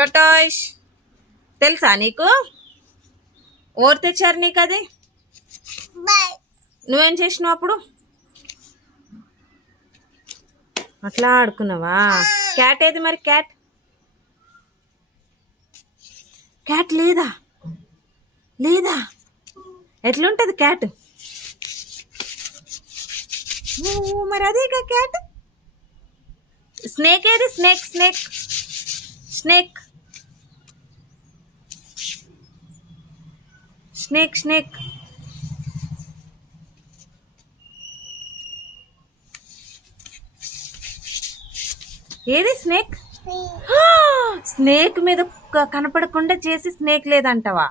టొటాయిష్ తెలుసా నీకు? ఓరు తెచ్చారు నీకు అది? నువ్వేం చేసినావు అప్పుడు? అట్లా ఆడుకున్నావా? క్యాట్ ఏది మరి? క్యాట్ క్యాట్ లేదా? లేదా? ఎట్లుంటది క్యాట్? మరి అదేగా క్యాట్. స్నేక్ ఏది? Snake snake snake snake snake ఏది స్నేక్? స్నేక్ మీద కనపడకుండా చేసి స్నేక్ లేదంటావా?